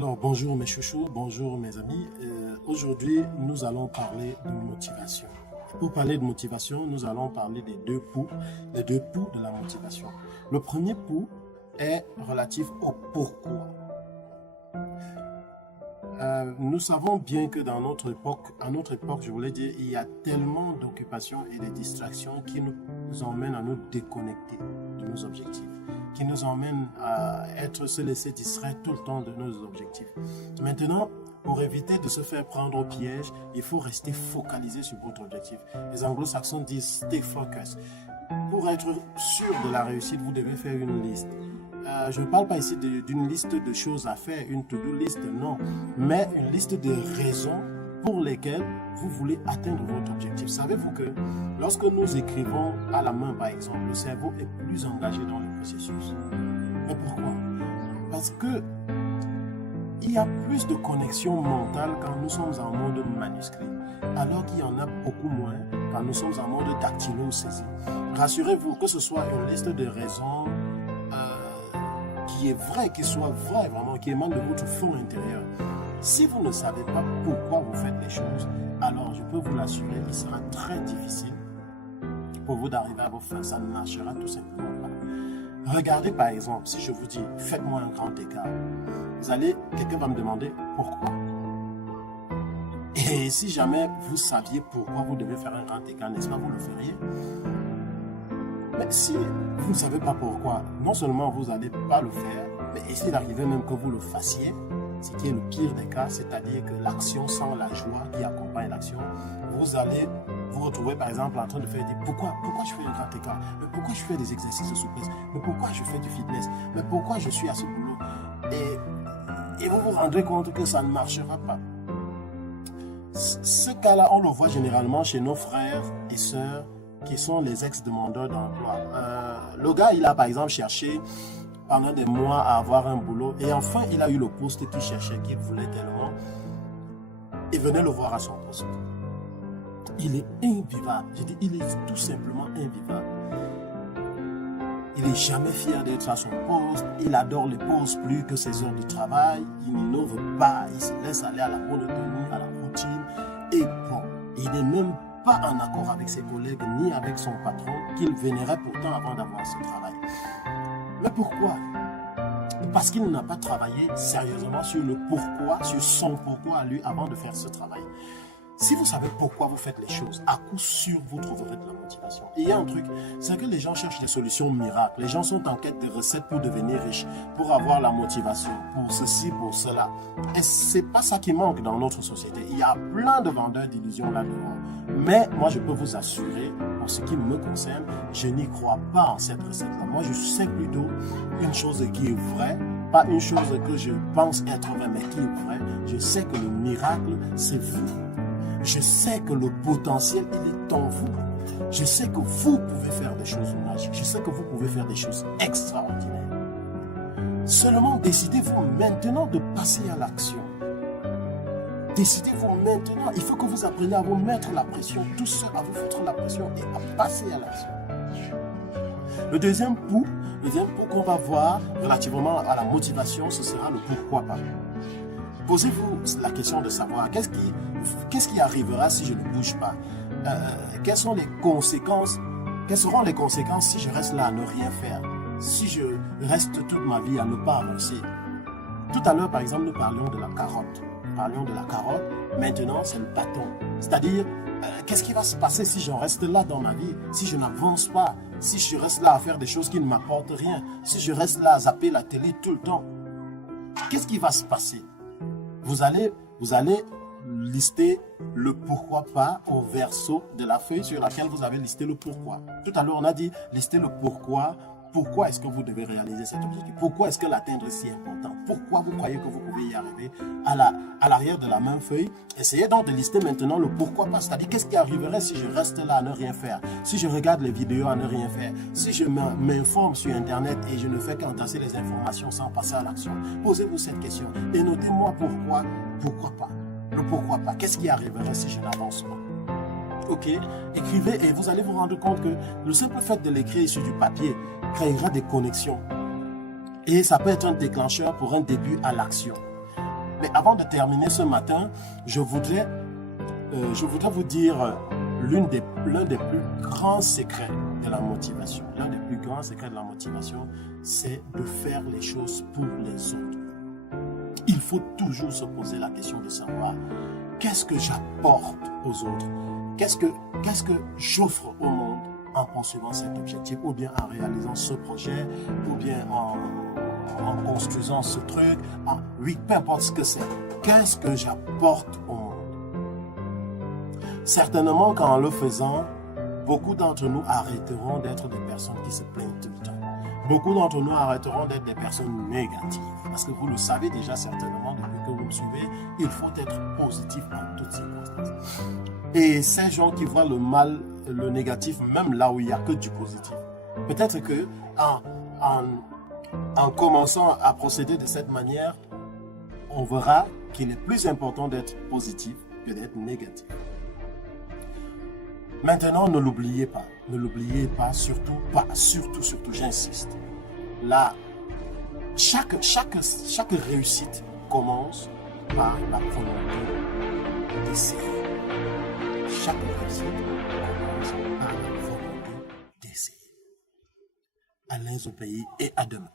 Alors bonjour mes chouchous, bonjour mes amis. Aujourd'hui, nous allons parler de motivation. Pour parler de motivation, nous allons parler des deux poux de la motivation. Le premier pou est relatif au pourquoi. Nous savons bien que à notre époque, je voulais dire, il y a tellement d'occupations et de distractions qui nous emmènent à nous déconnecter de nos objectifs, qui nous emmènent à se laisser distraire tout le temps de nos objectifs. Maintenant, pour éviter de se faire prendre au piège, il faut rester focalisé sur votre objectif. Les anglo-saxons disent stay focused. Pour être sûr de la réussite, vous devez faire une liste. Je ne parle pas ici d'une liste de choses à faire, une to-do list, non, mais une liste de raisons pour lesquelles vous voulez atteindre votre objectif. Savez-vous que lorsque nous écrivons à la main, par exemple, le cerveau est plus engagé dans le processus. Mais pourquoi? Parce que il y a plus de connexion mentale quand nous sommes en mode manuscrit, alors qu'il y en a beaucoup moins quand nous sommes en mode dactylo-saisie. Rassurez-vous, que ce soit une liste de raisons qui est vrai, qui soit vrai vraiment, qui émane de votre fond intérieur. Si vous ne savez pas pourquoi vous faites les choses, alors je peux vous l'assurer, il sera très difficile pour vous d'arriver à vos fins. Ça ne marchera tout simplement pas. Regardez par exemple, si je vous dis, faites-moi un grand écart, quelqu'un va me demander pourquoi. Et si jamais vous saviez pourquoi vous devez faire un grand écart, n'est-ce pas, vous le feriez? Mais si vous ne savez pas pourquoi, non seulement vous n'allez pas le faire, mais essayez d'arriver même que vous le fassiez, ce qui est le pire des cas, c'est-à-dire que l'action sans la joie qui accompagne l'action, vous allez vous retrouver par exemple en train de faire des pourquoi je fais un grand écart, mais pourquoi je fais des exercices de souplesse, mais pourquoi je fais du fitness, mais pourquoi je suis à ce boulot, et vous vous rendrez compte que ça ne marchera pas. Ce cas-là, on le voit généralement chez nos frères et sœurs qui sont les ex-demandeurs d'emploi. Le gars, il a par exemple cherché pendant des mois à avoir un boulot et enfin, il a eu le poste qu'il cherchait, qu'il voulait tellement, et venez le voir à son poste. Il est invivable. Je dis, il est tout simplement invivable. Il n'est jamais fier d'être à son poste. Il adore les pauses plus que ses heures de travail. Il n'innove pas. Il se laisse aller à la monotonie, à la routine. Et bon, il n'est même pas en accord avec ses collègues ni avec son patron qu'il vénérait pourtant avant d'avoir ce travail. Mais pourquoi? Parce qu'il n'a pas travaillé sérieusement sur le pourquoi, sur son pourquoi à lui avant de faire ce travail. Si vous savez pourquoi vous faites les choses, à coup sûr, vous trouverez de la motivation. Et il y a un truc, c'est que les gens cherchent des solutions miracles. Les gens sont en quête de recettes pour devenir riches, pour avoir la motivation, pour ceci, pour cela. Et c'est pas ça qui manque dans notre société. Il y a plein de vendeurs d'illusions là-dedans. Mais moi, je peux vous assurer, pour ce qui me concerne, je n'y crois pas en cette recette-là. Moi, je sais plutôt une chose qui est vraie, pas une chose que je pense être vraie, mais qui est vraie. Je sais que le miracle, c'est vous. Je sais que le potentiel, il est en vous. Je sais que vous pouvez faire des choses magiques. Je sais que vous pouvez faire des choses extraordinaires. Seulement, décidez-vous maintenant de passer à l'action. Décidez-vous maintenant. Il faut que vous appreniez à vous mettre la pression, tout seul, à vous foutre la pression et à passer à l'action. Le deuxième coup qu'on va voir relativement à la motivation, ce sera le pourquoi pas. Posez-vous la question de savoir qu'est-ce qui arrivera si je ne bouge pas? Quelles seront les conséquences si je reste là à ne rien faire? Si je reste toute ma vie à ne pas avancer? Tout à l'heure, par exemple, nous parlions de la carotte. Maintenant, c'est le bâton. C'est-à-dire, qu'est-ce qui va se passer si je reste là dans ma vie? Si je n'avance pas? Si je reste là à faire des choses qui ne m'apportent rien? Si je reste là à zapper la télé tout le temps? Qu'est-ce qui va se passer? Vous allez lister le pourquoi pas au verso de la feuille sur laquelle vous avez listé le pourquoi. Tout à l'heure, on a dit lister le pourquoi. Pourquoi est-ce que vous devez réaliser cet objectif? Pourquoi est-ce que l'atteindre est si important? Pourquoi vous croyez que vous pouvez y arriver? À l'arrière de la même feuille, essayez donc de lister maintenant le pourquoi pas. C'est-à-dire, qu'est-ce qui arriverait si je reste là à ne rien faire? Si je regarde les vidéos à ne rien faire? Si je m'informe sur Internet et je ne fais qu'entasser les informations sans passer à l'action? Posez-vous cette question et notez-moi pourquoi pas. Le pourquoi pas. Qu'est-ce qui arriverait si je n'avance pas? Ok, écrivez et vous allez vous rendre compte que le simple fait de l'écrire sur du papier créera des connexions. Et ça peut être un déclencheur pour un début à l'action. Mais avant de terminer ce matin, je voudrais vous dire l'un des plus grands secrets de la motivation. L'un des plus grands secrets de la motivation, c'est de faire les choses pour les autres. Il faut toujours se poser la question de savoir qu'est-ce que j'apporte aux autres, qu'est-ce que j'offre au monde en poursuivant cet objectif, ou bien en réalisant ce projet, ou bien en construisant ce truc, oui, peu importe ce que c'est. Qu'est-ce que j'apporte au monde? Certainement qu'en le faisant, beaucoup d'entre nous arrêteront d'être des personnes qui se plaignent tout le temps. Beaucoup d'entre nous arrêteront d'être des personnes négatives. Parce que vous le savez déjà certainement depuis que vous me suivez, il faut être positif en toutes circonstances. Et ces gens qui voient le mal, le négatif, même là où il n'y a que du positif. Peut-être que en commençant à procéder de cette manière, on verra qu'il est plus important d'être positif que d'être négatif. Maintenant, ne l'oubliez pas, surtout, j'insiste. Là, chaque réussite commence par la volonté d'essayer. Chaque réussite commence par la volonté d'essayer. Alain Zopéi et à demain.